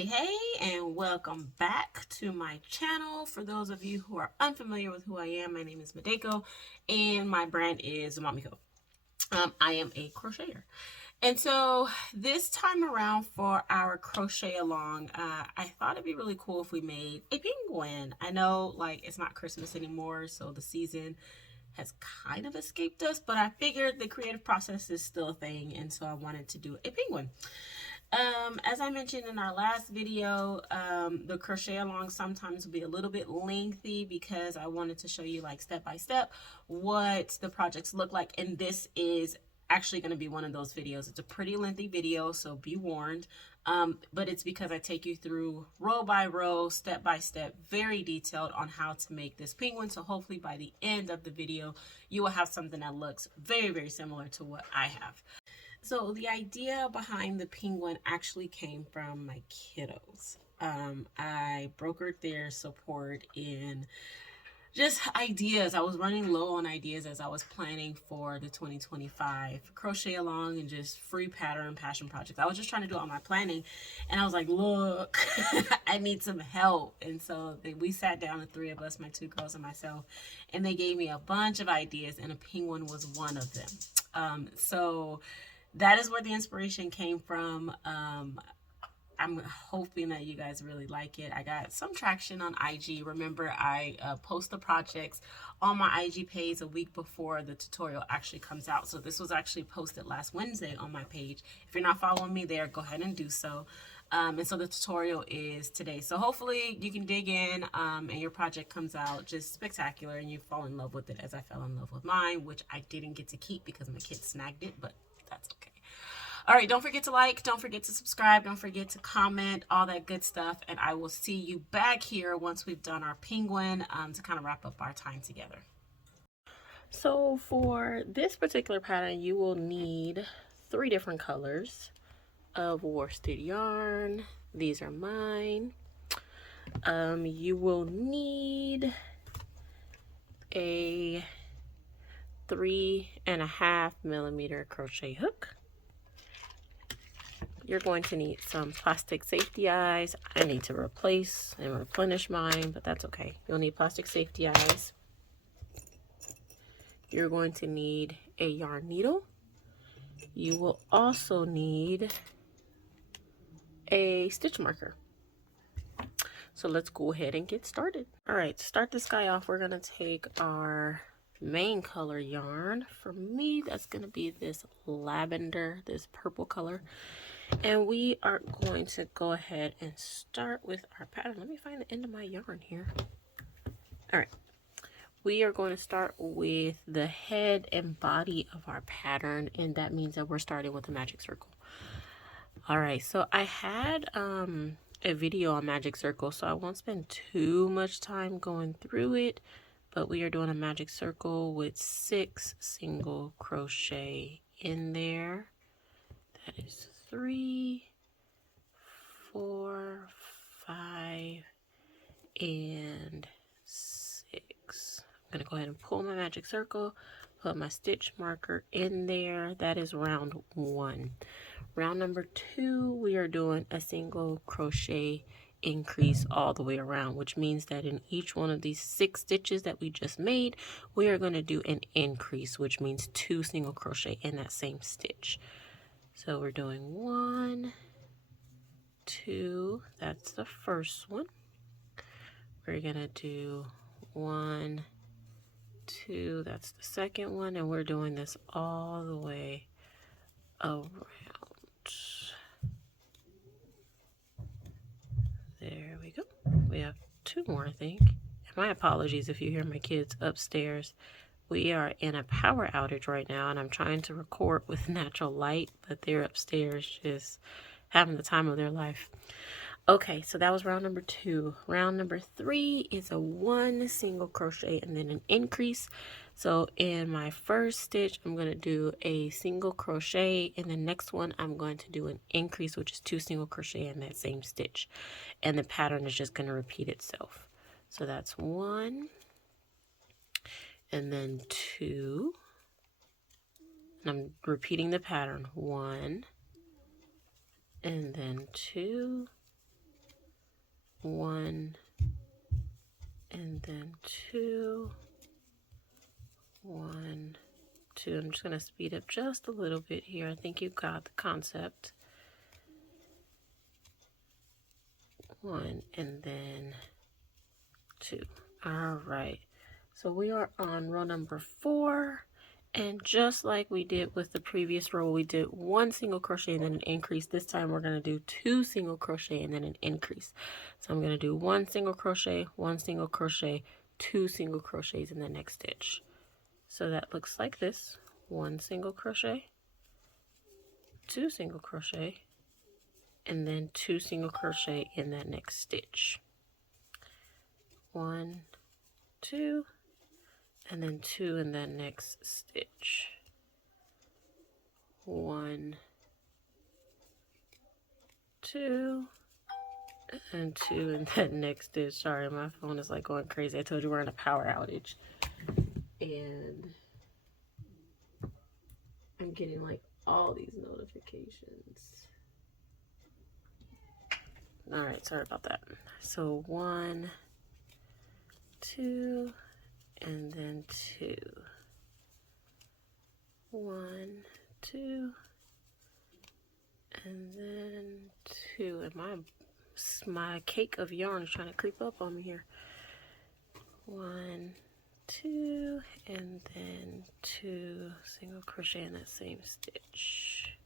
Hey, and welcome back to my channel. For those of you who are unfamiliar with who I am, my name is Madeko, and my brand is Mamiko. I am a crocheter. And so this time around for our crochet along, I thought it'd be really cool if we made a penguin. I know like it's not Christmas anymore, so the season has kind of escaped us, but I figured the creative process is still a thing, and so I wanted to do a penguin. As I mentioned in our last video, the crochet along sometimes will be a little bit lengthy because I wanted to show you like step by step what the projects look like, and this is actually going to be one of those videos. It's a pretty lengthy video, so be warned. But it's because I take you through row by row, step by step, very detailed on how to make this penguin. So hopefully by the end of the video, you will have something that looks very, very similar to what I have. So the idea behind the penguin actually came from my kiddos. I brokered their support in just ideas. I was running low on ideas as I was planning for the 2025 crochet along and just free pattern and passion projects. I was just trying to do all my planning, and I was like, look, I need some help. And so we sat down, the three of us, my two girls and myself, and they gave me a bunch of ideas, and a penguin was one of them. So that is where the inspiration came from. I'm hoping that you guys really like it. I got some traction on IG. Remember, I post the projects on my IG page a week before the tutorial actually comes out. So this was actually posted last Wednesday on my page. If you're not following me there, go ahead and do so. And so the tutorial is today. So hopefully you can dig in and your project comes out just spectacular and you fall in love with it as I fell in love with mine, which I didn't get to keep because my kids snagged it, but that's okay. All right, don't forget to like, don't forget to subscribe, don't forget to comment, all that good stuff. And I will see you back here once we've done our penguin to kind of wrap up our time together. So for this particular pattern, you will need 3 different colors of worsted yarn. These are mine. You will need a 3.5 millimeter crochet hook. You're going to need some plastic safety eyes. I need to replace and replenish mine, but that's okay. You'll need plastic safety eyes. You're going to need a yarn needle. You will also need a stitch marker. So let's go ahead and get started. All right, to start this guy off, we're going to take our main color yarn. For me, that's going to be this lavender, this purple color. And we are going to go ahead and start with our pattern. Let me find the end of my yarn here. All right. We are going to start with the head and body of our pattern, and that means that we're starting with a magic circle. All right, so I had a video on magic circle, so I won't spend too much time going through it, but we are doing a magic circle with 6 single crochet in there. That is 3, 4, 5, and 6. I'm going to go ahead and pull my magic circle, put my stitch marker in there. That is round 1. Round number 2, we are doing a single crochet increase all the way around, which means that in each one of these 6 stitches that we just made, we are going to do an increase, which means 2 single crochet in that same stitch. So we're doing 1, 2, that's the first one. We're gonna do 1, 2, that's the second one, and we're doing this all the way around. There we go. We have 2 more, I think. And my apologies if you hear my kids upstairs. We are in a power outage right now, and I'm trying to record with natural light, but they're upstairs just having the time of their life. Okay, so that was round number 2. Round number 3 is a 1 single crochet and then an increase. So in my first stitch, I'm going to do a single crochet. In the next one, I'm going to do an increase, which is 2 single crochet in that same stitch. And the pattern is just going to repeat itself. So that's 1. And then 2, and I'm repeating the pattern, 1, and then 2, 1 and then 2, 1, 2. I'm just going to speed up just a little bit here. I think you got the concept. 1 and then 2. All right, so we are on row number 4, and just like we did with the previous row, we did 1 single crochet and then an increase. This time we're going to do 2 single crochet and then an increase. So I'm going to do 1 single crochet, 1 single crochet, 2 single crochets in the next stitch. So that looks like this: 1 single crochet, 2 single crochet, and then 2 single crochet in that next stitch. 1, 2, and then 2 in that next stitch. 1, 2, and 2 in that next stitch. Sorry, my phone is like going crazy. I told you we're in a power outage, and I'm getting like all these notifications. All right, sorry about that. So 1, 2, and then 2. 1, 2, and then 2. And my cake of yarn is trying to creep up on me here. 1, 2, and then 2 single crochet in that same stitch.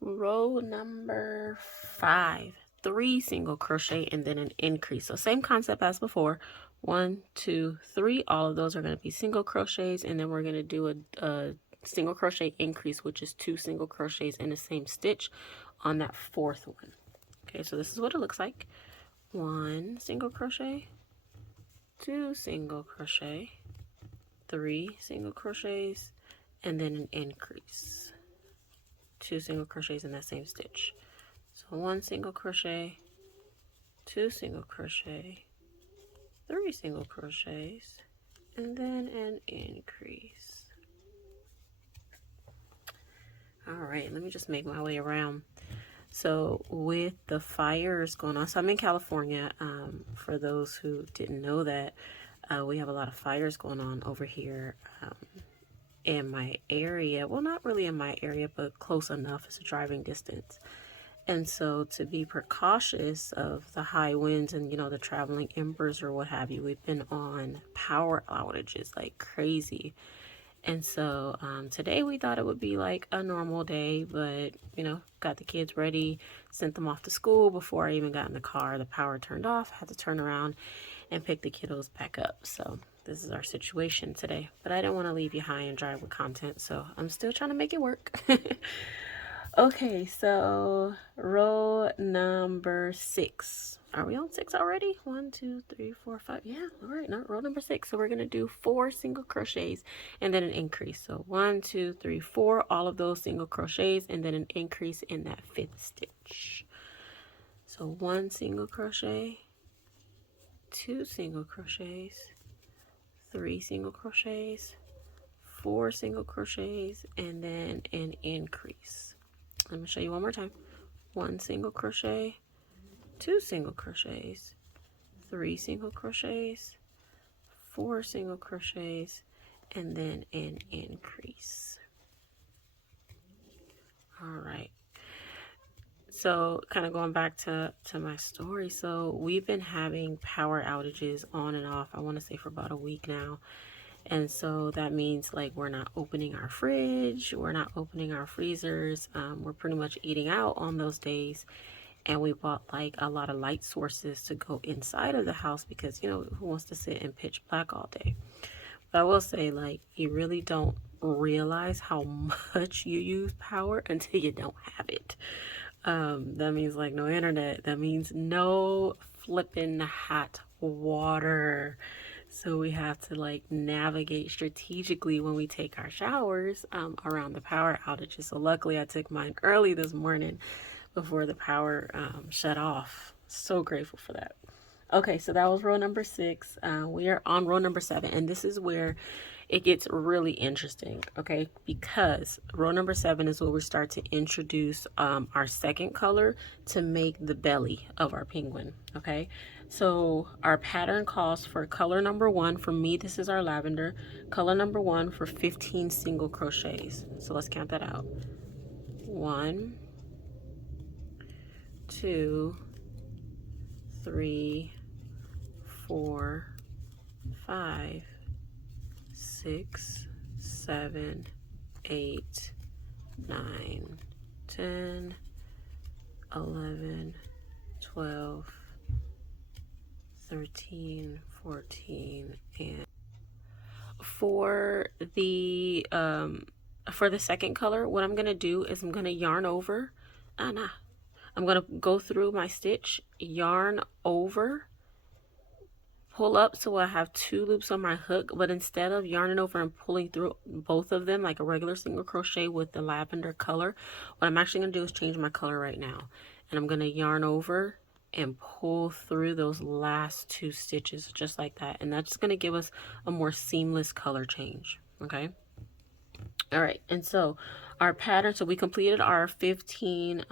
Row number 5, 3 single crochet and then an increase. So same concept as before. 1, 2, 3. All of those are going to be single crochets, and then we're going to do a single crochet increase, which is 2 single crochets in the same stitch on that 4th one. Okay, so this is what it looks like: 1 single crochet, 2 single crochet, 3 single crochets, and then an increase. 2 single crochets in that same stitch. So 1 single crochet, 2 single crochet, 3 single crochets, and then an increase. All right, let me just make my way around. So with the fires going on, so I'm in California. For those who didn't know that, we have a lot of fires going on over here in my area. Well, not really in my area, but close enough. It's a driving distance. And so to be precautious of the high winds and, you know, the traveling embers or what have you, we've been on power outages like crazy. And so today we thought it would be like a normal day, but, you know, got the kids ready, sent them off to school. Before I even got in the car, the power turned off, had to turn around and pick the kiddos back up. So this is our situation today, but I didn't want to leave you high and dry with content, so I'm still trying to make it work. Okay, so row number 6. Are we on 6 already? 1, 2, 3, 4, 5. Yeah, all right, no, row number 6. So we're going to do 4 single crochets and then an increase. So 1, 2, 3, 4, all of those single crochets and then an increase in that 5th stitch. So 1 single crochet, 2 single crochets, 3 single crochets, 4 single crochets, and then an increase. Let me show you one more time. 1 single crochet, 2 single crochets, 3 single crochets, 4 single crochets, and then an increase. All right. So kind of going back to my story. So we've been having power outages on and off, I want to say for about a week now. And so that means like we're not opening our fridge, we're not opening our freezers, we're pretty much eating out on those days. And we bought like a lot of light sources to go inside of the house because, you know, who wants to sit in pitch black all day? But I will say, like, you really don't realize how much you use power until you don't have it. That means like no internet, that means no flipping hot water. So we have to like navigate strategically when we take our showers around the power outages. So luckily I took mine early this morning before the power shut off. So grateful for that. Okay, so that was row number 6. We are on row number 7, and this is where it gets really interesting, okay? Because row number 7 is where we start to introduce our second color to make the belly of our penguin, okay? So our pattern calls for color number 1. For me, this is our lavender. Color number 1 for 15 single crochets. So let's count that out. 1, 2, 3, 4, 5, 6, 7, 8, 9, 10, 11, 12, 13, 14, and for the second color, what I'm gonna do is I'm gonna yarn over. I'm gonna go through my stitch, yarn over, pull up so I have 2 loops on my hook, but instead of yarning over and pulling through both of them like a regular single crochet with the lavender color, what I'm actually going to do is change my color right now. And I'm going to yarn over and pull through those last 2 stitches just like that. And that's going to give us a more seamless color change, okay? All right, and so our pattern, so we completed our 15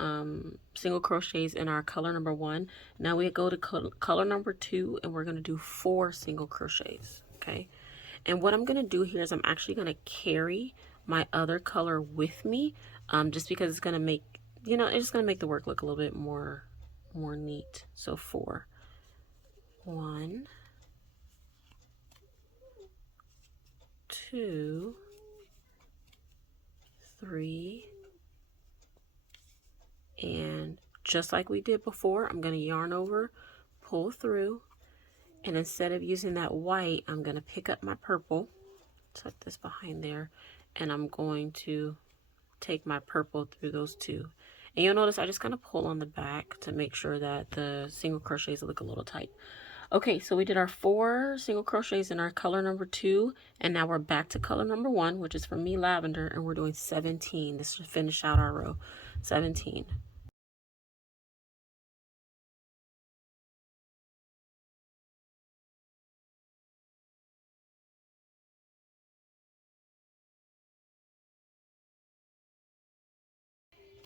single crochets in our color number 1. Now we go to color number 2, and we're going to do 4 single crochets, okay? And what I'm going to do here is I'm actually going to carry my other color with me, just because it's going to make, you know, it's going to make the work look a little bit more neat. So 4. 1, 2, 3, and just like we did before, I'm going to yarn over, pull through, and instead of using that white, I'm going to pick up my purple, tuck this behind there, and I'm going to take my purple through those 2. And you'll notice I just kind of pull on the back to make sure that the single crochets look a little tight. Okay, so we did our 4 single crochets in our color number 2, and now we're back to color number 1, which is for me lavender, and we're doing 17. This should finish out our row. 17.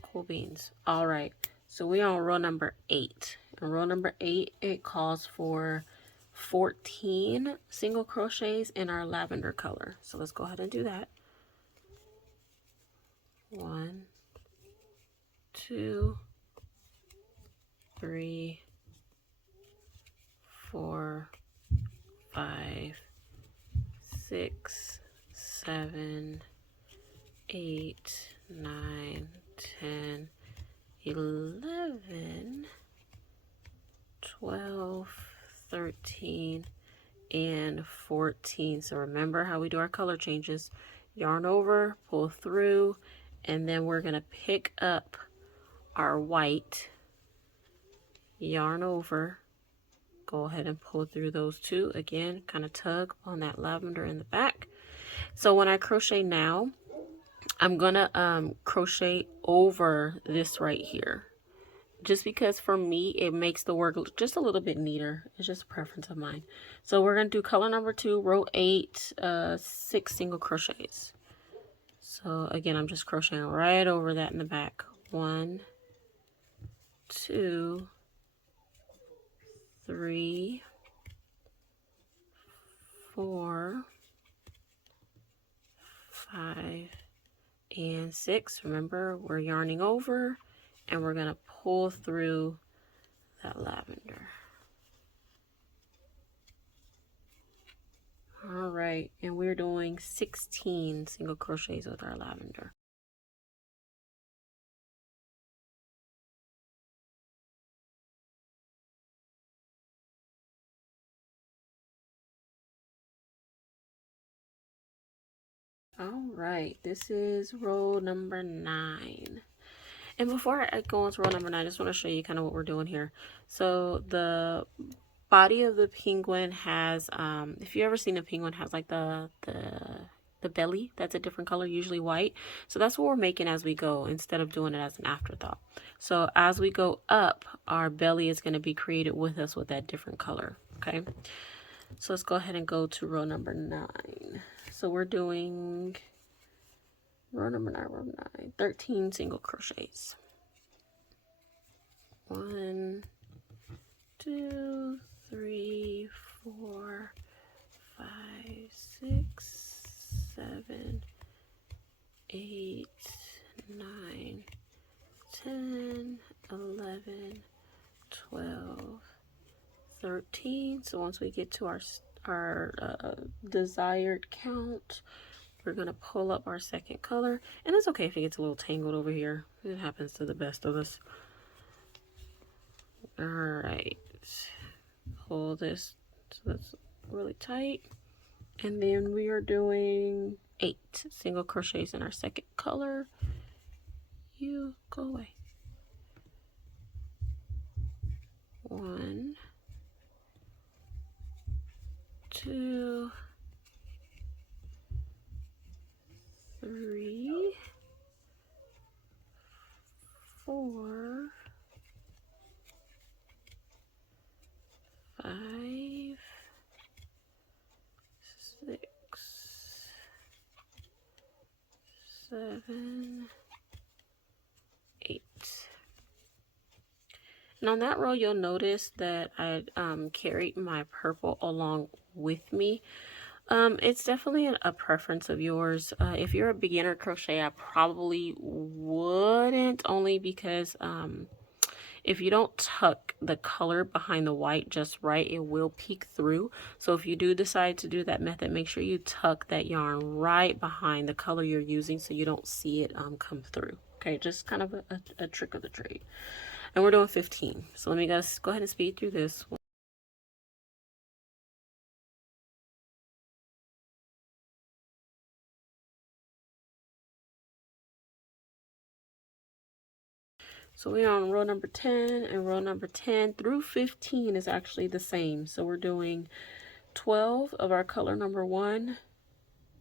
Cool beans. All right, so we're on row number 8. And row number 8, it calls for 14 single crochets in our lavender color. So let's go ahead and do that. 1, 2, 3, 4, 5, 6, 7, 8, 9, 10, 11, 12, 13, and 14. So remember how we do our color changes. Yarn over, pull through, and then we're going to pick up our white, yarn over, go ahead and pull through those 2. Again, kind of tug on that lavender in the back. So when I crochet now, I'm gonna crochet over this right here, just because for me it makes the work just a little bit neater. It's just a preference of mine. So we're gonna do color number 2, row 8, 6 single crochets. So again, I'm just crocheting right over that in the back. 1, 2, 3, 4, 5, and 6. Remember, we're yarning over and we're going to pull through that lavender. All right, and we're doing 16 single crochets with our lavender. All right, this is row number 9. And before I go on to row number 9, I just want to show you kind of what we're doing here. So the body of the penguin has, if you ever seen a penguin, has like the the belly that's a different color, usually white. So that's what we're making as we go instead of doing it as an afterthought. So as we go up, our belly is going to be created with us with that different color. Okay, so let's go ahead and go to row number 9. So we're doing row number 9, 13 single crochets. 1, 2, 3, 4, 5, 6, 7, 8, 9, 10, 11, 12, 13. So once we get to our desired count, we're going to pull up our second color. And it's okay if it gets a little tangled over here. It happens to the best of us. All right. Pull this so that's really tight. And then we are doing 8 single crochets in our second color. You go away. 1, 2, 3, 4, 5, 6, 7, 8. And on that row, you'll notice that I carried my purple along with me. It's definitely a preference of yours. If you're a beginner crochet, I probably wouldn't, only because if you don't tuck the color behind the white just right, it will peek through. So if you do decide to do that method, make sure you tuck that yarn right behind the color you're using so you don't see it come through. Okay, just kind of a trick of the trade. And we're doing 15. So let me go ahead and speed through this. So we're on row number 10, and row number 10 through 15 is actually the same. So we're doing 12 of our color number 1,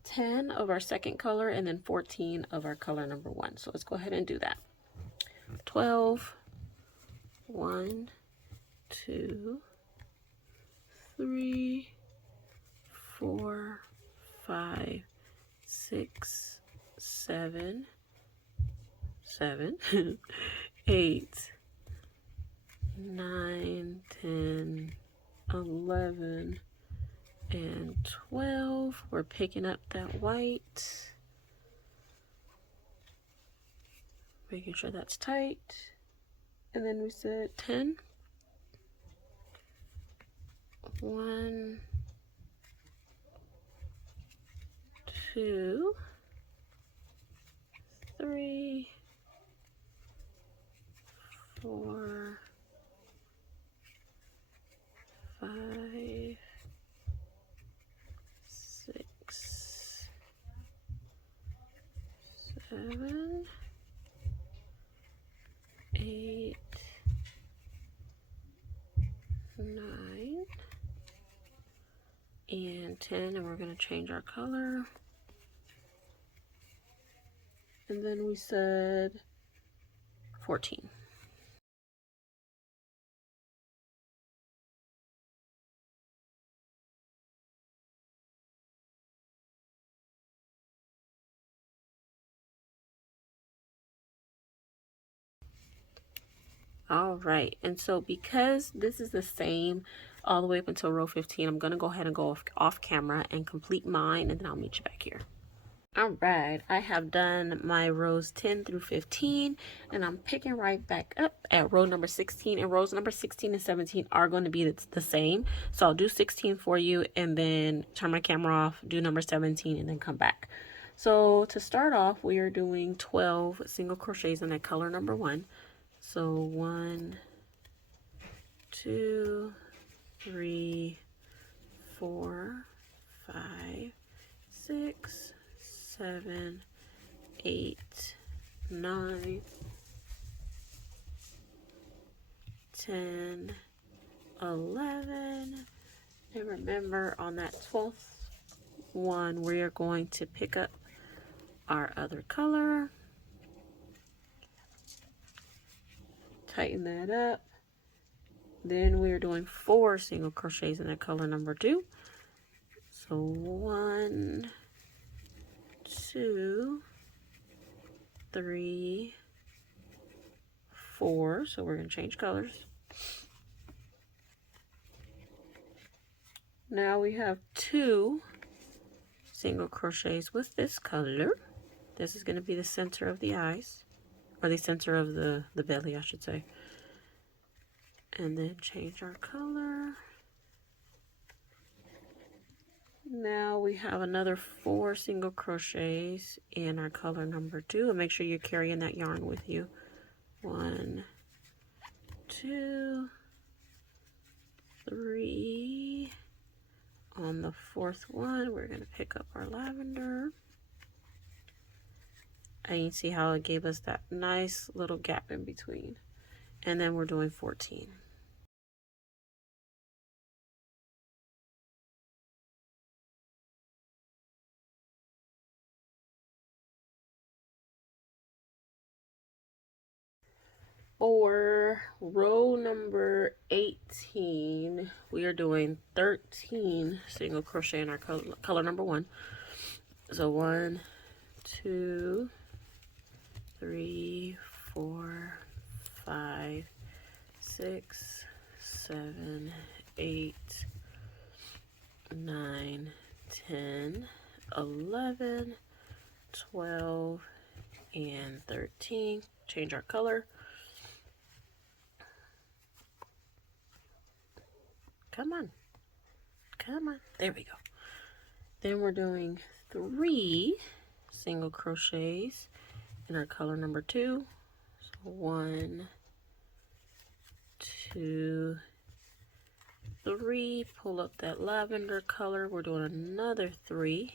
10 of our second color, and then 14 of our color number 1. So let's go ahead and do that. 12, 1, 2, 3, 4, 5, 6, 7, 8, 9, 10, 11, and 12. We're picking up that white, making sure that's tight. And then we said 10. 1, 2, 3, 4, 5, 6, 7, 8, 9, and 10, and we're going to change our color. And then we said 14. All right, and so because this is the same all the way up until row 15, I'm going to go ahead and go off camera and complete mine, and then I'll meet you back here. All right, I have done my rows 10 through 15, and I'm picking right back up at row number 16, and rows number 16 and 17 are going to be the same. So I'll do 16 for you, and then turn my camera off, do number 17, and then come back. So to start off, we are doing 12 single crochets in that color number 1. So 1, 2, 3, 4, 5, 6, 7, 8, 9, 10, 11, and remember on that 12th 1, we are going to pick up our other color, tighten that up. Then we are doing 4 single crochets in that color number 2. So 1, 2, 3, 4. So we're going to change colors. Now we have 2 single crochets with this color. This is going to be the center of the eyes, or the center of the belly, I should say. And then change our color. Now we have another 4 single crochets in our color number 2, and make sure you're carrying that yarn with you. 1, 2, 3. On the 4th one, we're going to pick up our lavender. And you see how it gave us that nice little gap in between. And then we're doing 14. For row number 18, we are doing 13 single crochet in our color number 1. So 1, 2, 3, 4, 5, 6, 7, 8, 9, 10, 11, 12, and 13. Change our color. Come on. Come on. There we go. Then we're doing 3 single crochets in our color number 2. So 1, 2, 3. Pull up that lavender color. We're doing another 3.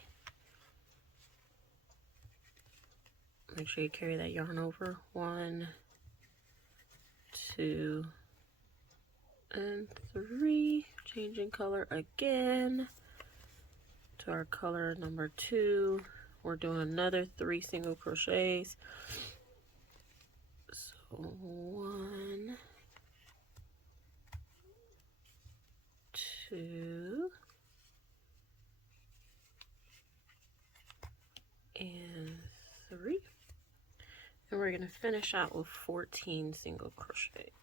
Make sure you carry that yarn over. 1, 2, and 3. Changing color again to our color number 2. We're doing another 3 single crochets. So 1, 2, and 3. And we're going to finish out with 14 single crochets.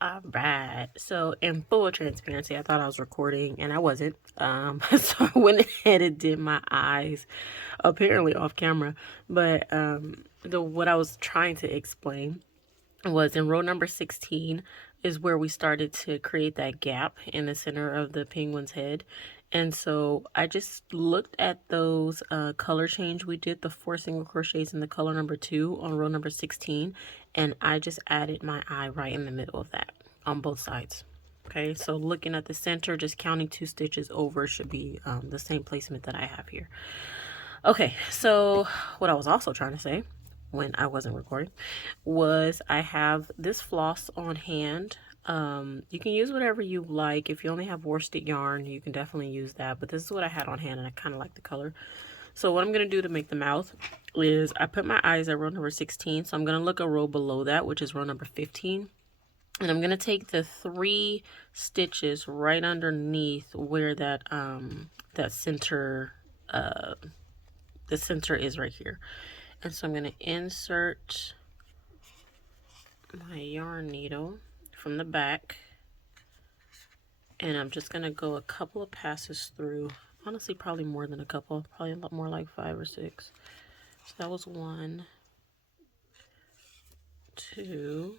Alright, so in full transparency, I thought I was recording and I wasn't. So I went ahead and did my eyes, apparently off camera. But what I was trying to explain was in row number 16 is where we started to create that gap in the center of the penguin's head. And so I just looked at those color change we did, the 4 single crochets in the color number 2 on row number 16, and I just added my eye right in the middle of that on both sides. Okay, so looking at the center, just counting 2 stitches over should be the same placement that I have here. Okay, so what I was also trying to say when I wasn't recording was I have this floss on hand. You can use whatever you like. If you only have worsted yarn, you can definitely use that, but this is what I had on hand and I kind of like the color. So what I'm going to do to make the mouth is I put my eyes at row number 16, so I'm going to look a row below that, which is row number 15, and I'm going to take the 3 stitches right underneath where that that center the center is right here. And so I'm going to insert my yarn needle from the back, and I'm just going to go a couple of passes through. Honestly, probably more than a couple, probably a lot more, like 5 or 6. So that was 1, 2,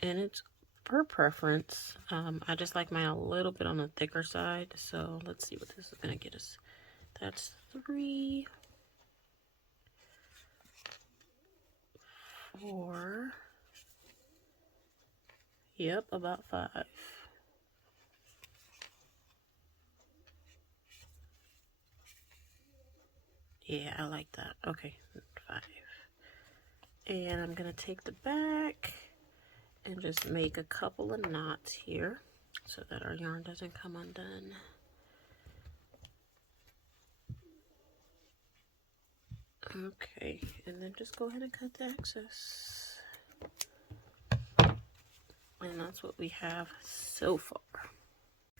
and it's per preference. I just like mine a little bit on the thicker side, so let's see what this is going to get us. That's 3, 4, yep, about 5. Yeah, I like that. Okay, 5. And I'm gonna take the back and just make a couple of knots here so that our yarn doesn't come undone. Okay, and then just go ahead and cut the excess. And that's what we have so far.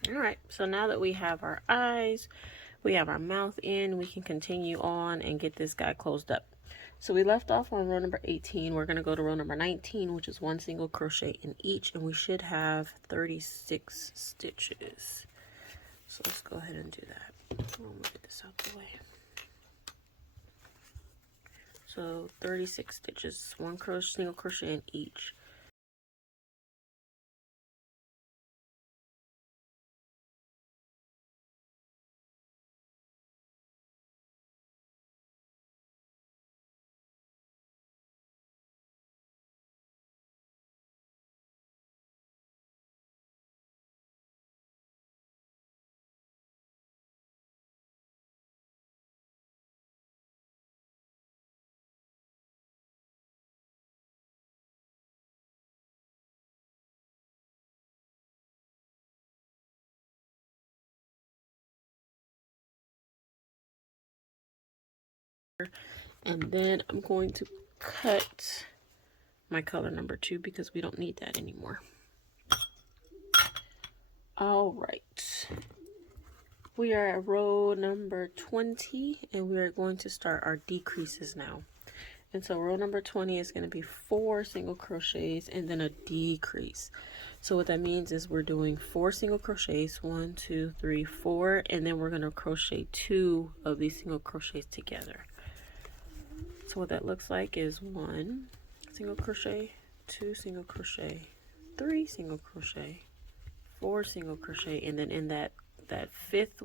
All right, so now that we have our eyes, we have our mouth in, we can continue on and get this guy closed up. So we left off on row number 18. We're going to go to row number 19, which is 1 single crochet in each, and we should have 36 stitches. So let's go ahead and do that. We'll move this out the way. So 36 stitches, 1 single crochet in each. And then I'm going to cut my color number 2 because we don't need that anymore. All right. We are at row number 20 and we are going to start our decreases now. And so row number 20 is going to be 4 single crochets and then a decrease. So what that means is we're doing 4 single crochets, 1, 2, 3, 4, and then we're going to crochet 2 of these single crochets together. So what that looks like is 1 single crochet, 2 single crochet, 3 single crochet, 4 single crochet, and then in that fifth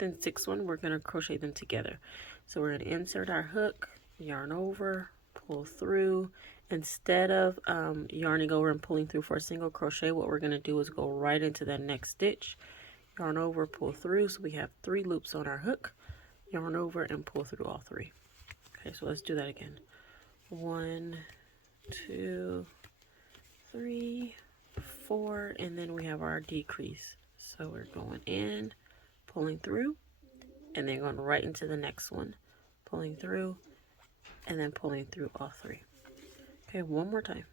and sixth one, we're going to crochet them together. So we're going to insert our hook, yarn over, pull through. Instead of yarning over and pulling through for a single crochet, what we're going to do is go right into that next stitch, yarn over, pull through. So we have 3 loops on our hook, yarn over and pull through all 3. Okay, so let's do that again. 1, 2, 3, 4, and then we have our decrease. So we're going in, pulling through, and then going right into the next one, pulling through, and then pulling through all 3. Okay, one more time.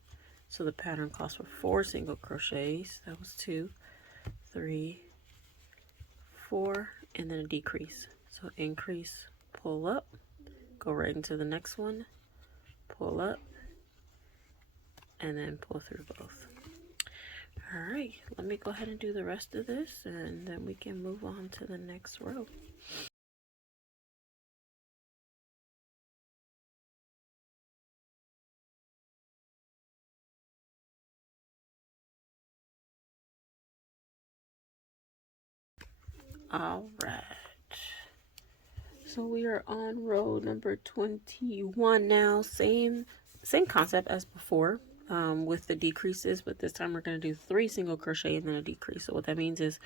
So the pattern calls for 4 single crochets. That was 2, 3, 4, and then a decrease. So increase, pull up, go right into the next one, pull up, and then pull through both. All right, let me go ahead and do the rest of this and then we can move on to the next row. All right, so we are on row number 21 now. Same concept as before. With the decreases, but this time we're going to do 3 single crochet and then a decrease. So what that means is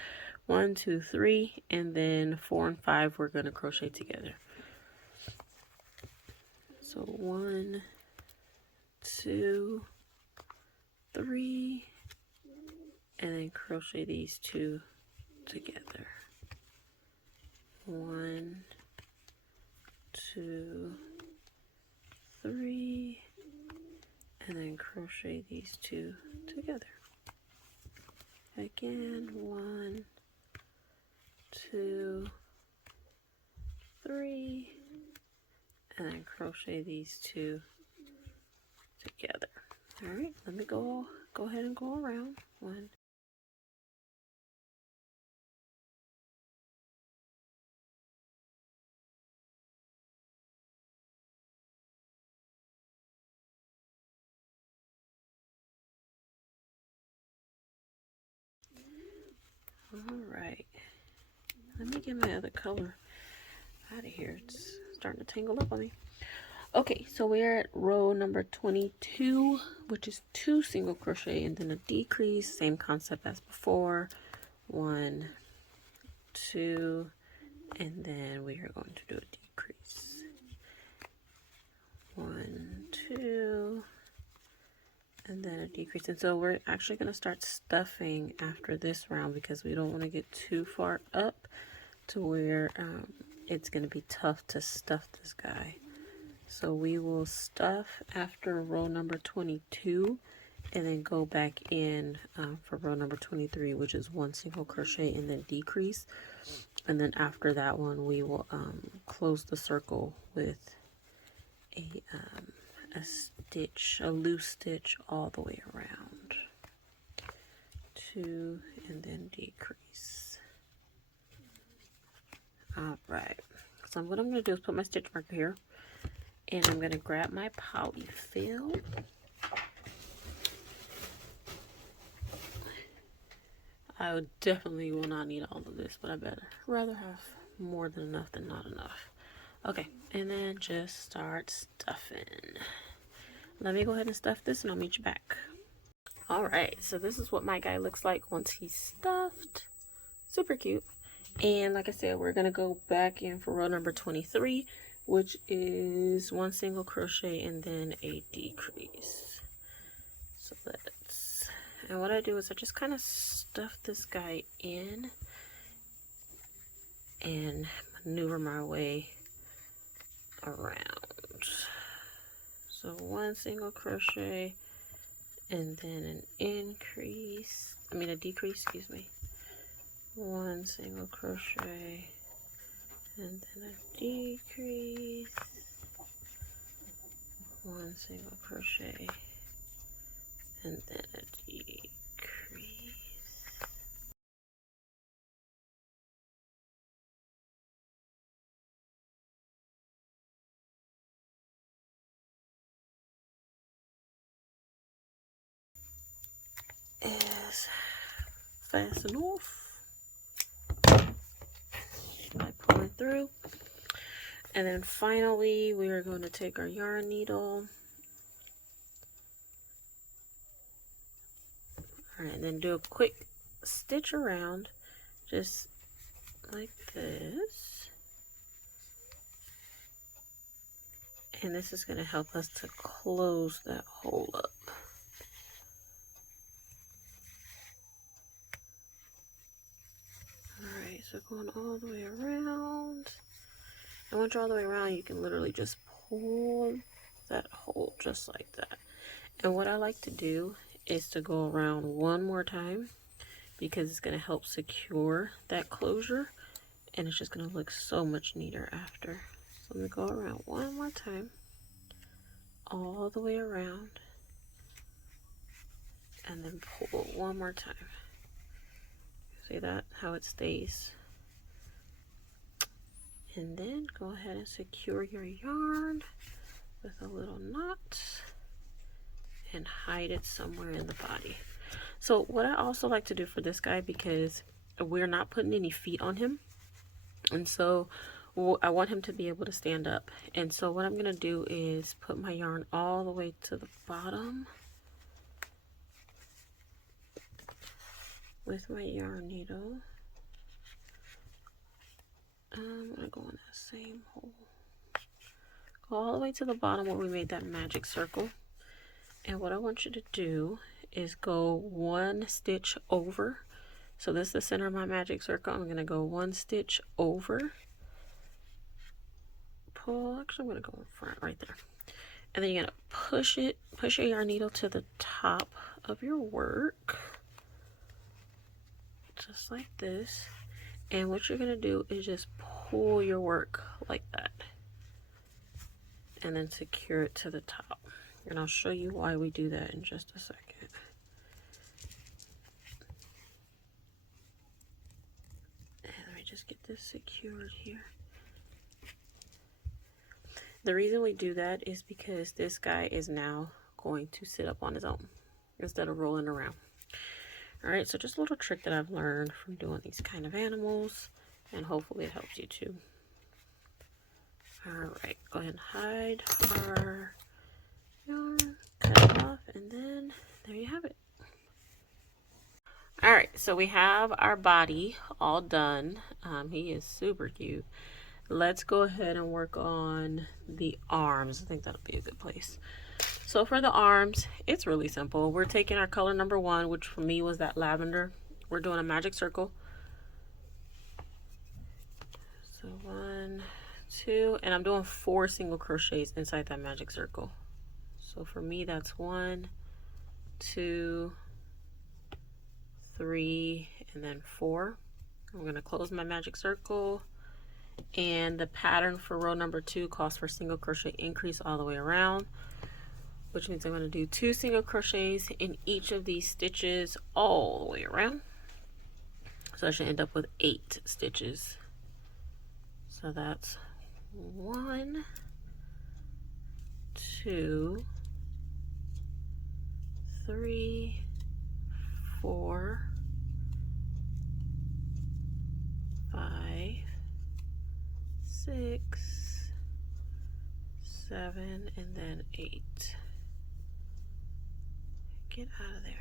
1, 2, 3, and then 4 and 5 we're going to crochet together. So 1, 2, 3, and then crochet these 2 together. 1, 2, 3, and then crochet these 2 together. Again, 1, 2, 3, and then crochet these 2 together. All right, let me go ahead and go around. 1, all right, let me get my other color out of here. It's starting to tangle up on me. Okay, so we're at row number 22, which is 2 single crochet and then a decrease. Same concept as before. 1, 2, and then we are going to do a decrease. 1, 2, and then a decrease. And so we're actually going to start stuffing after this round because we don't want to get too far up to where it's going to be tough to stuff this guy. So we will stuff after row number 22 and then go back in for row number 23, which is 1 single crochet and then decrease. And then after that one, we will close the circle with a stitch, a loose stitch all the way around. 2 and then decrease. All right. So what I'm going to do is put my stitch marker here, and I'm going to grab my polyfill. I definitely will not need all of this, but I better rather have more than enough than not enough. Okay, and then just start stuffing. Let me go ahead and stuff this and I'll meet you back. Alright, so this is what my guy looks like once he's stuffed. Super cute. And like I said, we're going to go back in for row number 23, which is 1 single crochet and then a decrease. So let's, and what I do is I just kind of stuff this guy in and maneuver my way around. So 1 single crochet and then an increase, a decrease, excuse me. 1 single crochet and then a decrease. 1 single crochet and then a decrease. Is fasten off by pulling through, and then finally we are going to take our yarn needle, all right, and then do a quick stitch around just like this, and this is going to help us to close that hole up. So going all the way around, and once you're all the way around, you can literally just pull that hole just like that. And what I like to do is to go around one more time because it's going to help secure that closure, and it's just going to look so much neater after. So I'm going to go around one more time, all the way around, and then pull one more time. See that? How it stays. And then go ahead and secure your yarn with a little knot and hide it somewhere in the body. So what I also like to do for this guy, because we're not putting any feet on him, and so I want him to be able to stand up. And so what I'm going to do is put my yarn all the way to the bottom with my yarn needle. I'm going to go in that same hole. Go all the way to the bottom where we made that magic circle. And what I want you to do is go 1 stitch over. So this is the center of my magic circle. I'm going to go 1 stitch over. Pull. Actually, I'm going to go in front right there. And then you're going to push your yarn needle to the top of your work. Just like this. And what you're going to do is just pull your work like that. And then secure it to the top. And I'll show you why we do that in just a second. And let me just get this secured here. The reason we do that is because this guy is now going to sit up on his own instead of rolling around. Alright, so just a little trick that I've learned from doing these kind of animals, and hopefully it helps you too. Alright, go ahead and hide our yarn, cut it off, and then there you have it. Alright, so we have our body all done. He is super cute. let's go ahead and work on the arms. I think that'll be a good place. So for the arms, it's really simple. We're taking our color number 1, which for me was that lavender. We're doing a magic circle. So 1, 2, and I'm doing 4 single crochets inside that magic circle. So for me, that's 1, 2, 3, and then 4. I'm going to close my magic circle, and the pattern for row number 2 calls for single crochet increase all the way around, which means I'm going to do 2 single crochets in each of these stitches all the way around. So I should end up with 8 stitches. So that's 1, 2, 3, 4, 5, 6, 7, and then 8. Get out of there.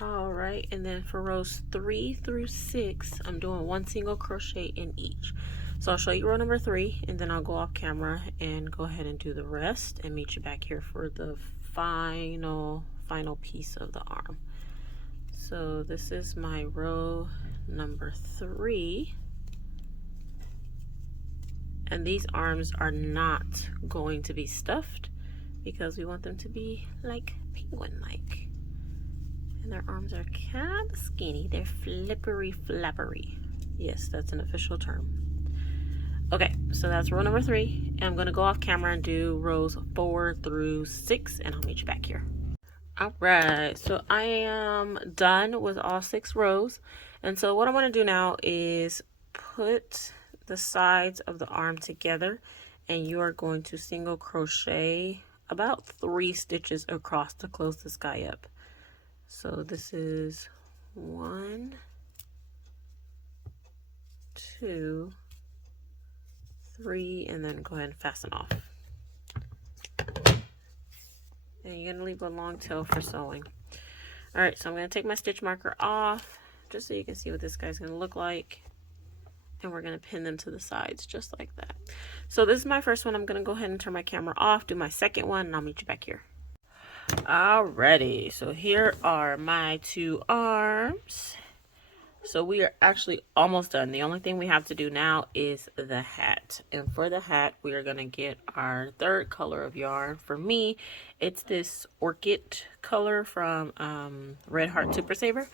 All right, and then for rows 3 through 6, I'm doing 1 single crochet in each. So I'll show you row number 3, and then I'll go off camera and go ahead and do the rest and meet you back here for the final piece of the arm. So this is my row number 3, and these arms are not going to be stuffed because we want them to be like penguin-like. And their arms are kind of skinny. They're flippery flappery. Yes, that's an official term. Okay, so that's row number 3, and I'm going to go off camera and do rows 4 through 6, and I'll meet you back here. All right, so I am done with all 6 rows, and so what I want to do now is put the sides of the arm together, and you are going to single crochet about 3 stitches across to close this guy up. So this is 1, 2, 3, and then go ahead and fasten off. And you're gonna leave a long tail for sewing. All right, so I'm gonna take my stitch marker off just so you can see what this guy's gonna look like. And we're gonna pin them to the sides just like that. So this is my first one. I'm gonna go ahead and turn my camera off, do my second one, and I'll meet you back here. Alrighty, so here are my 2 arms. So we are actually almost done. The only thing we have to do now is the hat. And for the hat, we are going to get our 3rd color of yarn. For me, it's this orchid color from Red Heart Super Saver.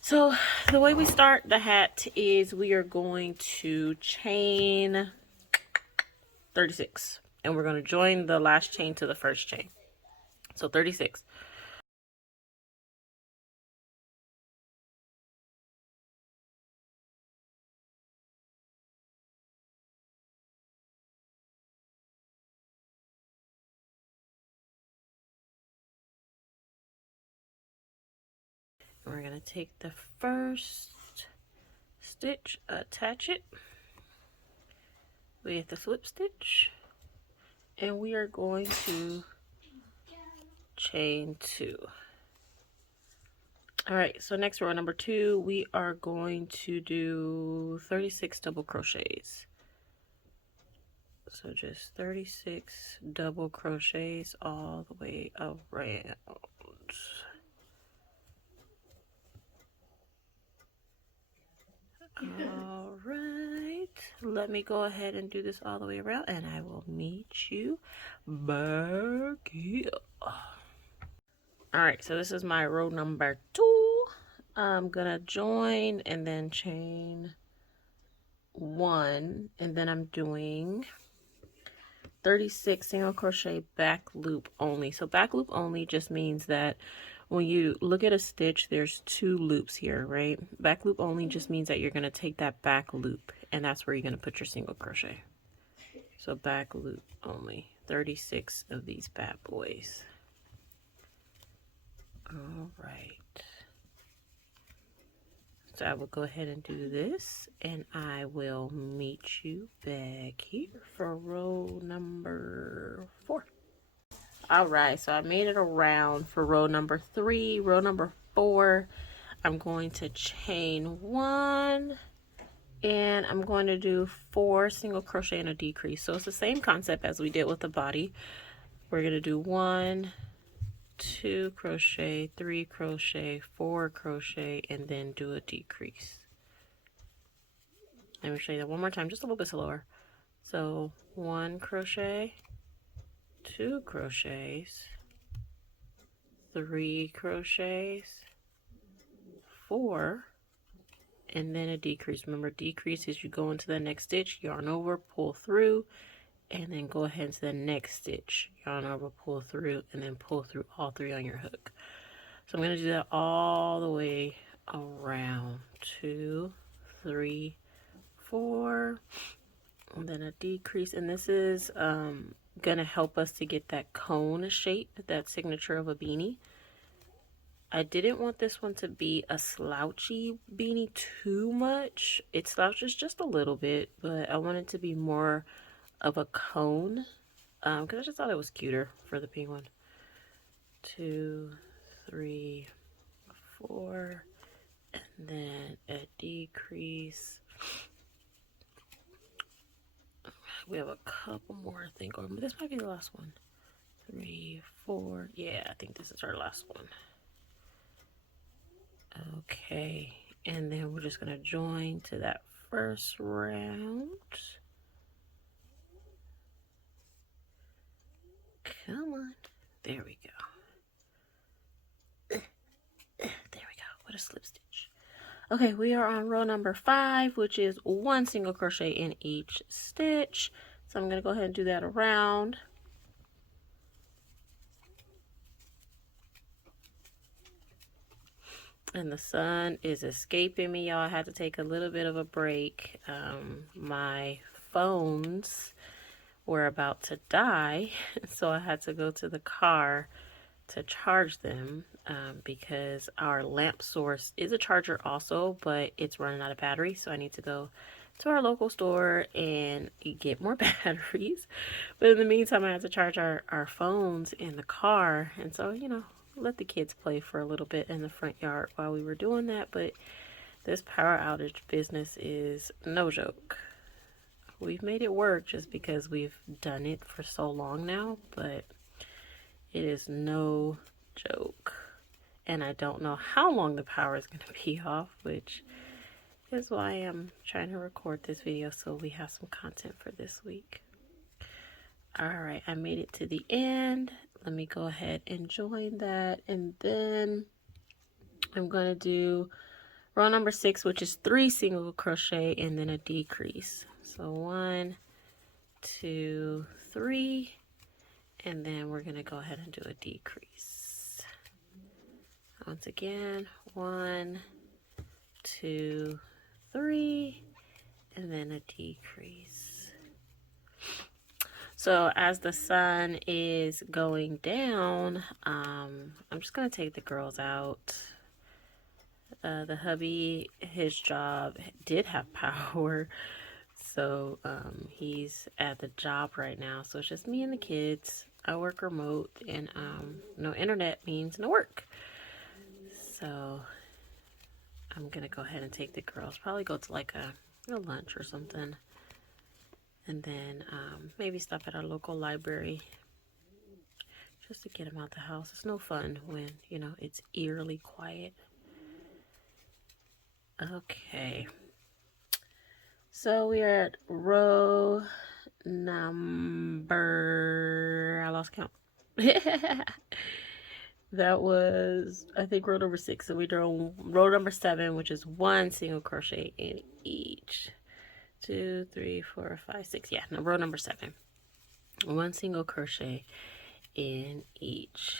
So the way we start the hat is we are going to chain 36. And we're going to join the last chain to the first chain. So 36. We're going to take the first stitch, attach it with the slip stitch, and we are going to chain 2. All right, so next row number 2, we are going to do 36 double crochets. So just 36 double crochets all the way around. All right, let me go ahead and do this all the way around, and I will meet you back here. All right, so this is my row number 2. I'm gonna join and then chain 1, and then I'm doing 36 single crochet back loop only. So back loop only just means that when you look at a stitch, there's 2 loops here, right? Back loop only just means that you're going to take that back loop, and that's where you're going to put your single crochet. So back loop only, 36 of these bad boys. All right. So I will go ahead and do this, and I will meet you back here for row number 4. All right, so I made it around for row number 3. Row number 4, I'm going to chain 1, and I'm going to do 4 single crochet and a decrease. So it's the same concept as we did with the body. We're going to do 1, 2 crochet, 3 crochet, 4 crochet, and then do a decrease. Let me show you that one more time, just a little bit slower. So 1 crochet, 2 crochets, 3 crochets, 4, and then a decrease. Remember, decrease is you go into the next stitch, yarn over, pull through, and then go ahead to the next stitch, yarn over, pull through, and then pull through all 3 on your hook. So I'm going to do that all the way around. 2, 3, 4, and then a decrease. And this is going to help us to get that cone shape, that signature of a beanie. I didn't want this one to be a slouchy beanie too much. It slouches just a little bit, but I wanted it to be more of a cone because I just thought it was cuter for the penguin. 2, 3, 4, and then a decrease. We have a couple more, I think, or this might be the last one. 3, 4, yeah, I think this is our last one. Okay, and then we're just going to join to that first round. Come on. There we go. There we go. What a slip stitch. Okay, we are on row number 5, which is 1 single crochet in each stitch. So I'm going to go ahead and do that around. And the sun is escaping me, y'all. I had to take a little bit of a break. My phones were about to die, so I had to go to the car to charge them because our lamp source is a charger also, but it's running out of battery, so I need to go to our local store and get more batteries. But in the meantime, I had to charge our phones in the car, and so, you know, let the kids play for a little bit in the front yard while we were doing that. But this power outage business is no joke. We've made it work just because we've done it for so long now, but it is no joke. And I don't know how long the power is going to be off, which is why I'm trying to record this video so we have some content for this week. Alright, I made it to the end. Let me go ahead and join that, and then I'm going to do row number 6, which is 3 single crochet and then a decrease. So 1, 2, 3, and then we're going to go ahead and do a decrease. Once again, 1, 2, 3, and then a decrease. So as the sun is going down, I'm just going to take the girls out. The hubby, his job did have power, so he's at the job right now. So it's just me and the kids. I work remote, and no internet means no work. So I'm going to go ahead and take the girls. Probably go to like a lunch or something. And then maybe stop at our local library just to get them out the house. It's no fun when, you know, it's eerily quiet. Okay. So we are at row number... I lost count. That was, I think, row number 6. So we drew row number 7, which is 1 single crochet in each. 2, 3, 4, 5, 6. Yeah, no, row number 7. 1 single crochet in each.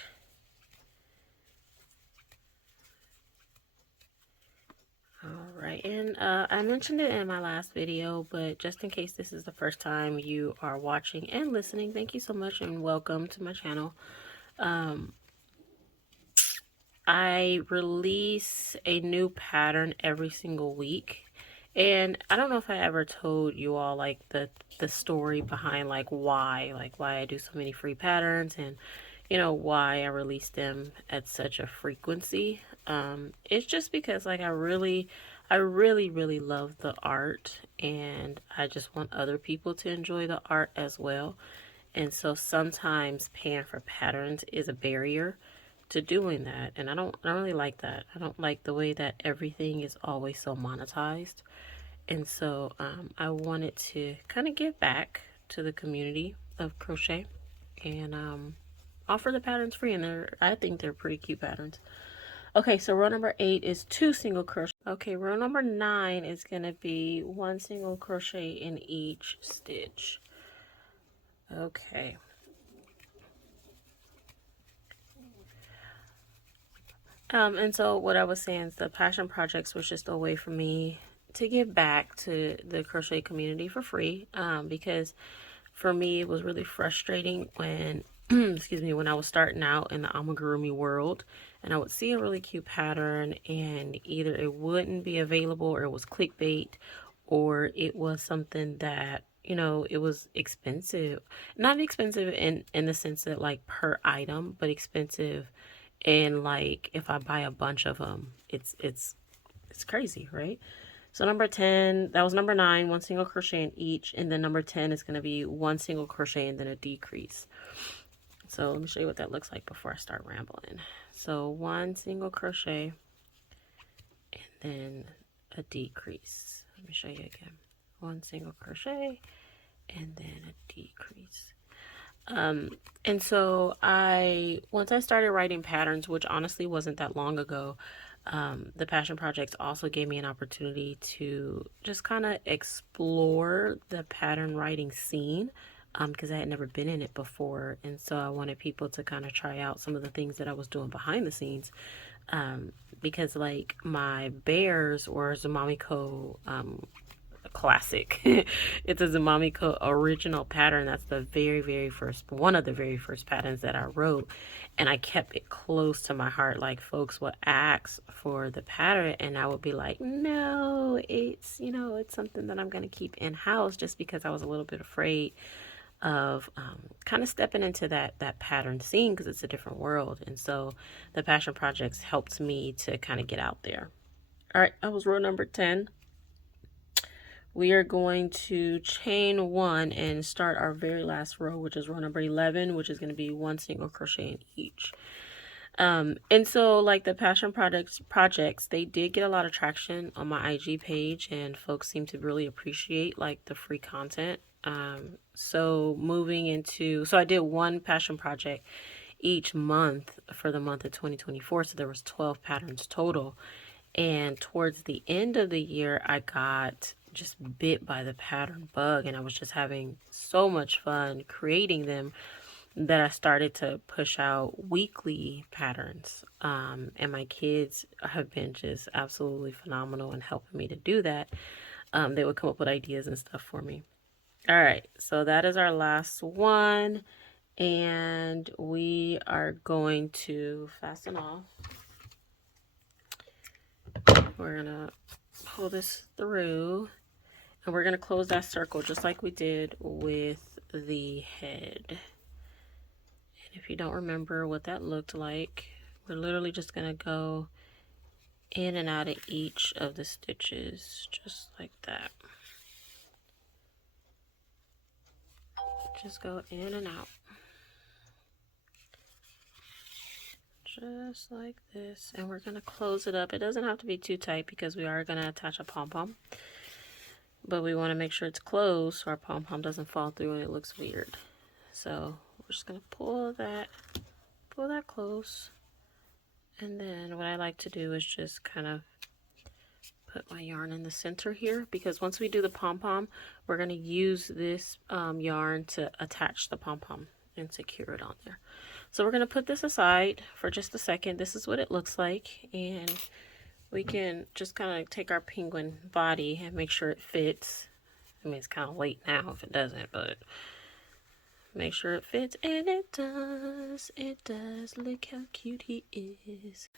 Alright, and I mentioned it in my last video, but just in case this is the first time you are watching and listening, thank you so much and welcome to my channel. I release a new pattern every single week. And I don't know if I ever told you all like the story behind like why I do so many free patterns, and you know why I release them at such a frequency. It's just because like I really love the art, and I just want other people to enjoy the art as well. And so sometimes paying for patterns is a barrier to doing that. And I don't really like that. I don't like the way that everything is always so monetized. And so I wanted to kind of give back to the community of crochet and offer the patterns free. And I think they're pretty cute patterns. Okay, so row number 8 is 2 single crochet. Okay, row number 9 is going to be 1 single crochet in each stitch. Okay. And so what I was saying is the passion projects was just a way for me to give back to the crochet community for free. Because for me, it was really frustrating when, excuse me, when I was starting out in the amigurumi world and I would see a really cute pattern and either it wouldn't be available or it was clickbait or it was something that, you know, it was expensive. Not expensive in the sense that like per item, but expensive and like if I buy a bunch of them, it's crazy, right? So number 10, that was number 9, 1 single crochet in each, and then number 10 is going to be 1 single crochet and then a decrease. So let me show you what that looks like before I start rambling. So 1 single crochet and then a decrease. Let me show you again. 1 single crochet and then a decrease. And so once I started writing patterns, which honestly wasn't that long ago, the passion projects also gave me an opportunity to just kind of explore the pattern writing scene, because I had never been in it before. And so I wanted people to kind of try out some of the things that I was doing behind the scenes. Because like my bears or Zamamiko, classic. It's a Zamamiko original pattern. That's the very first, one of the very first patterns that I wrote, and I kept it close to my heart. Like folks would ask for the pattern and I would be like, no, it's, you know, it's something that I'm going to keep in house, just because I was a little bit afraid of kind of stepping into that pattern scene, because it's a different world. And so the passion projects helped me to kind of get out there. All right, that was row number 10. We are going to chain 1 and start our very last row, which is row number 11, which is going to be 1 single crochet in each. And so like the passion projects, they did get a lot of traction on my IG page, and folks seem to really appreciate like the free content. So moving into, so I did 1 passion project each month for the month of 2024. So there was 12 patterns total. And towards the end of the year, I got just bit by the pattern bug, and I was just having so much fun creating them that I started to push out weekly patterns. And my kids have been just absolutely phenomenal in helping me to do that. They would come up with ideas and stuff for me. All right, so that is our last one, and we are going to fasten off. We're gonna pull this through, and we're gonna close that circle just like we did with the head. And if you don't remember what that looked like, we're literally just gonna go in and out of each of the stitches, just like that. Just go in and out. Just like this. And we're gonna close it up. It doesn't have to be too tight because we are gonna attach a pom-pom. But we want to make sure it's closed so our pom-pom doesn't fall through and it looks weird. So we're just gonna pull that close. And then what I like to do is just kind of put my yarn in the center here, because once we do the pom-pom, we're going to use this yarn to attach the pom-pom and secure it on there. So we're going to put this aside for just a second. This is what it looks like, and we can just kind of take our penguin body and make sure it fits. I mean, it's kind of late now if it doesn't, but make sure it fits, and it does. It does. Look how cute he is.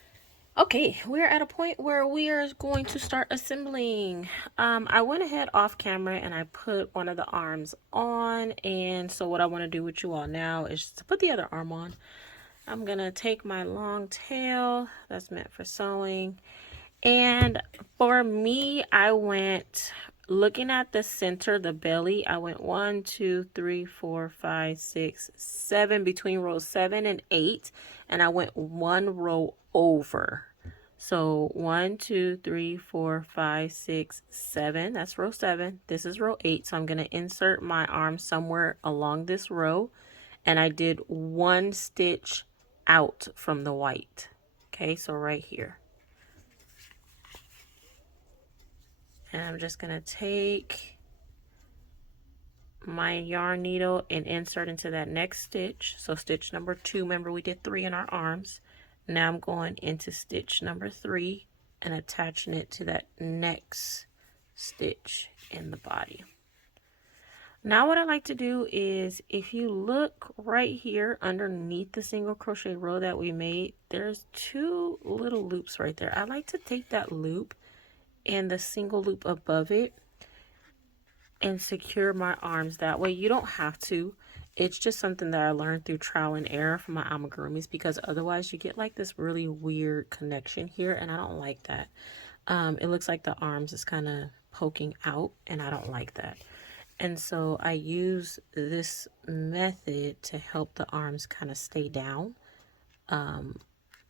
Okay, we're at a point where we are going to start assembling. I went ahead off camera and I put one of the arms on, and so what I want to do with you all now is to put the other arm on. I'm gonna take my long tail that's meant for sewing, and for me, I went looking at the center, the belly. I went 1, 2, 3, 4, 5, 6, 7 between rows 7 and 8, and I went 1 row over. So 1, 2, 3, 4, 5, 6, 7. That's row 7. This is row 8. So I'm going to insert my arm somewhere along this row, and I did 1 stitch out from the white. Okay, so right here. And I'm just going to take my yarn needle and insert into that next stitch. So stitch number 2, remember we did 3 in our arms. Now I'm going into stitch number 3 and attaching it to that next stitch in the body. Now what I like to do is, if you look right here underneath the single crochet row that we made, there's 2 little loops right there. I like to take that loop and the single loop above it and secure my arms that way. You don't have to. It's just something that I learned through trial and error from my amigurumis, because otherwise you get like this really weird connection here, and I don't like that. It looks like the arms is kind of poking out, and I don't like that. And so I use this method to help the arms kind of stay down.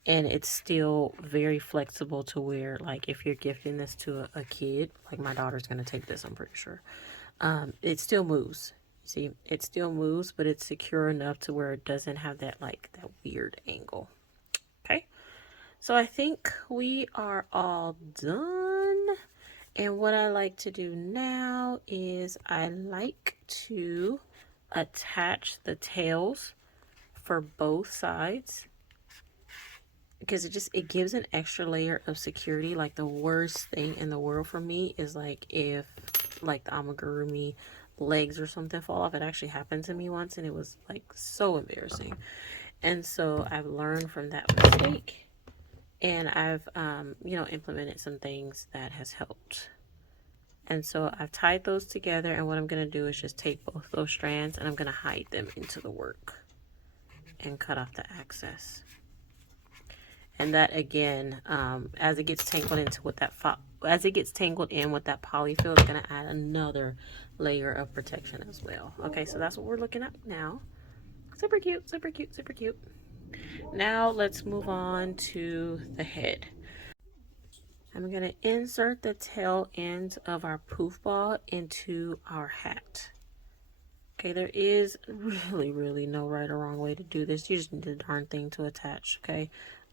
And it's still very flexible to where, like, if you're gifting this to a kid, like my daughter's going to take this, I'm pretty sure. It still moves. You see, it still moves, but it's secure enough to where it doesn't have that, like, that weird angle. Okay. So I think we are all done. And what I like to do now is I like to attach the tails for both sides, because it gives an extra layer of security. Like, the worst thing in the world for me is like if like the amigurumi legs or something fall off. It actually happened to me once, and it was like so embarrassing. And so I've learned from that mistake, and I've you know, implemented some things that has helped. And so I've tied those together, and what I'm going to do is just take both those strands and I'm going to hide them into the work and cut off the excess. And that, again, as it gets tangled into with that polyfill, it's going to add another layer of protection as well. Okay, so that's what we're looking at now. Super cute, super cute, super cute. Now let's move on to the head. I'm going to insert the tail end of our poof ball into our hat. Okay, there is really no right or wrong way to do this. You just need the darn thing to attach, okay?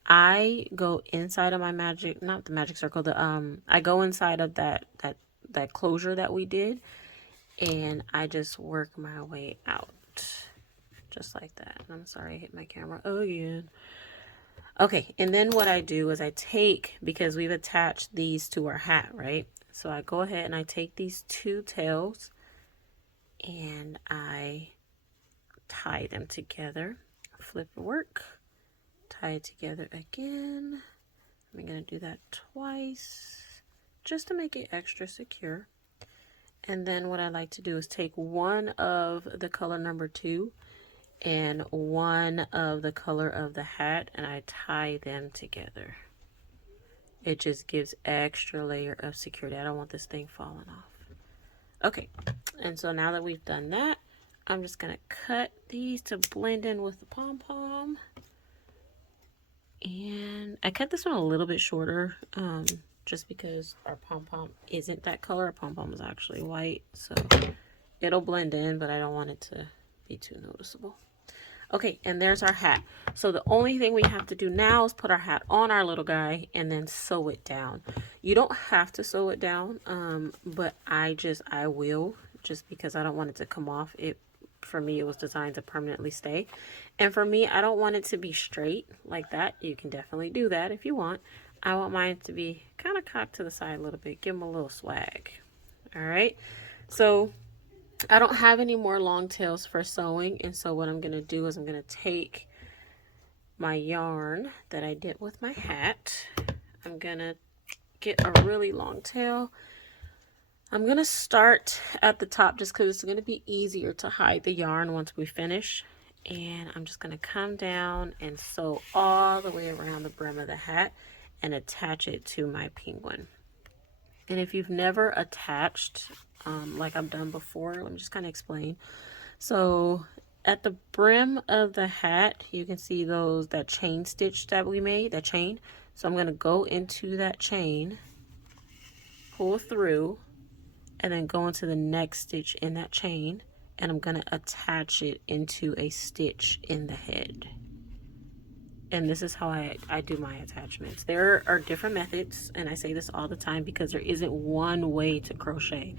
I go inside of my not the magic circle, I go inside of that closure that we did, and I just work my way out. Just like that. I'm sorry, I hit my camera again. Okay, and then what I do is I take, because we've attached these to our hat, right? So I go ahead and I take these 2 tails and I tie them together. Flip the work. Tie it together again. I'm going to do that twice just to make it extra secure. And then what I like to do is take one of the color number 2 and one of the color of the hat, and I tie them together. It just gives extra layer of security. I don't want this thing falling off. Okay, and so now that we've done that, I'm just going to cut these to blend in with the pom-pom. And I cut this one a little bit shorter, just because our pom-pom isn't that color. Our pom-pom is actually white, so it'll blend in, but I don't want it to be too noticeable. Okay, and there's our hat. So the only thing we have to do now is put our hat on our little guy and then sew it down. You don't have to sew it down, but I will, just because I don't want it to come off. For me, it was designed to permanently stay. And for me, I don't want it to be straight like that. You can definitely do that if you want. I want mine to be kind of cocked to the side a little bit. Give them a little swag. All right. So I don't have any more long tails for sewing. And so what I'm going to do is I'm going to take my yarn that I did with my hat. I'm going to get a really long tail. I'm going to start at the top just because it's going to be easier to hide the yarn once we finish. And I'm just going to come down and sew all the way around the brim of the hat and attach it to my penguin. And if you've never attached like I've done before, let me just kind of explain. So at the brim of the hat, you can see that chain stitch that we made, that chain. So I'm going to go into that chain, pull through, and then go into the next stitch in that chain, and I'm going to attach it into a stitch in the head. And this is how I do my attachments. There are different methods, and I say this all the time because there isn't one way to crochet.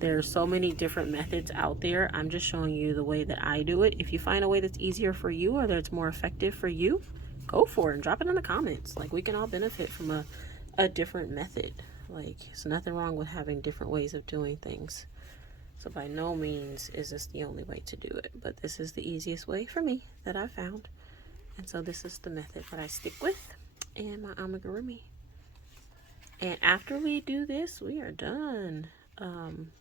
There are so many different methods out there. I'm just showing you the way that I do it. If you find a way that's easier for you or that's more effective for you, go for it and drop it in the comments. Like, we can all benefit from a different method. Like, there's nothing wrong with having different ways of doing things. So by no means is this the only way to do it, but this is the easiest way for me that I've found. And so this is the method that I stick with in my amigurumi. And after we do this, we are done.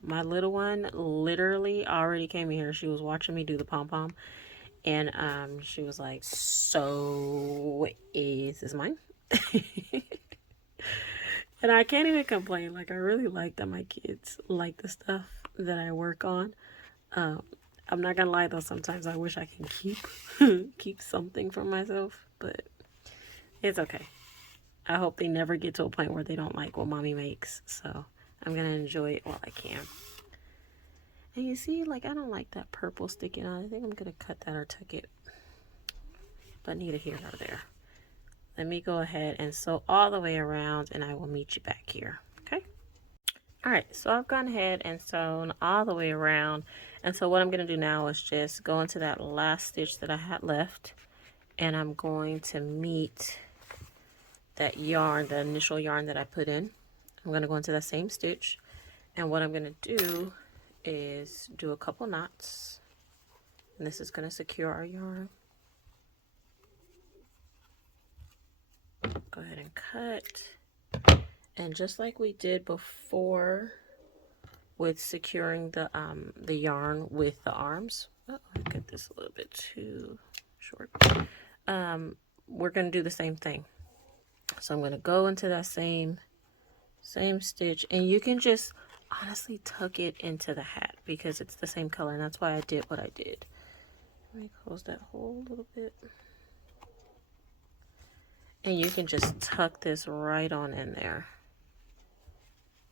My little one literally already came here. She was watching me do the pom-pom. And she was like, so is this mine? And I can't even complain. Like, I really like that my kids like the stuff that I work on. I'm not gonna lie though, sometimes I wish I can keep something for myself, but it's okay. I hope they never get to a point where they don't like what mommy makes, so I'm gonna enjoy it while I can. And you see, like, I don't like that purple sticking out. I think I'm gonna cut that or tuck it, but neither here nor there. Let me go ahead and sew all the way around, and I will meet you back here. Okay. All right, so I've gone ahead and sewn all the way around. And so what I'm going to do now is just go into that last stitch that I had left, and I'm going to meet that yarn, the initial yarn that I put in. I'm going to go into that same stitch, and what I'm going to do is do a couple knots, and this is going to secure our yarn. Go ahead and cut, and just like we did before with securing the yarn with the arms. Oh, I got this a little bit too short. We're going to do the same thing. So I'm going to go into that same stitch, and you can just honestly tuck it into the hat because it's the same color, and that's why I did what I did. Let me close that hole a little bit. And you can just tuck this right on in there.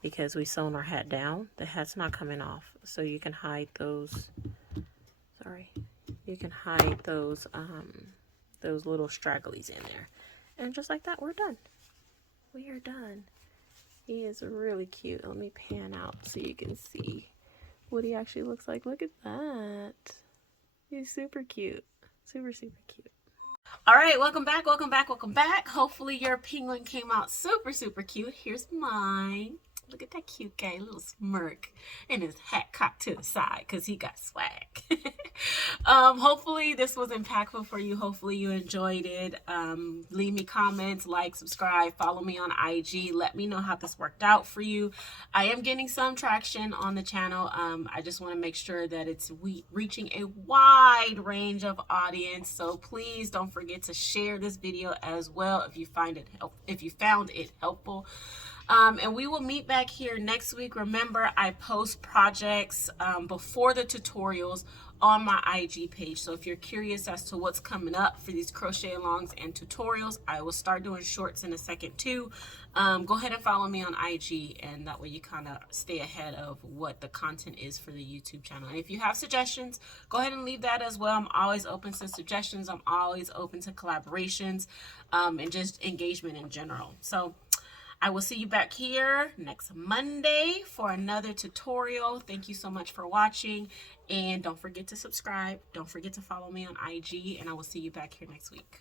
Because we sewn our hat down, the hat's not coming off, so you can hide those. You can hide those little stragglies in there, and just like that, we're done. We are done. He is really cute. Let me pan out so you can see what he actually looks like. Look at that. He's super cute. Super cute. All right, welcome back. Hopefully your penguin came out super cute. Here's mine. Look at that cute guy, little smirk, and his hat cocked to the side because he got swag. Hopefully this was impactful for you. Hopefully you enjoyed it. Leave me comments, like, subscribe, follow me on IG. Let me know how this worked out for you. I am getting some traction on the channel. I just want to make sure that it's reaching a wide range of audience. So please don't forget to share this video as well if you found it helpful. And we will meet back here next week. Remember, I post projects before the tutorials on my IG page. So if you're curious as to what's coming up for these crochet alongs and tutorials, I will start doing shorts in a second too. Go ahead and follow me on IG, and that way you kind of stay ahead of what the content is for the YouTube channel. And if you have suggestions, go ahead and leave that as well. I'm always open to suggestions. I'm always open to collaborations and just engagement in general. So I will see you back here next Monday for another tutorial. Thank you so much for watching, and don't forget to subscribe. Don't forget to follow me on IG, and I will see you back here next week.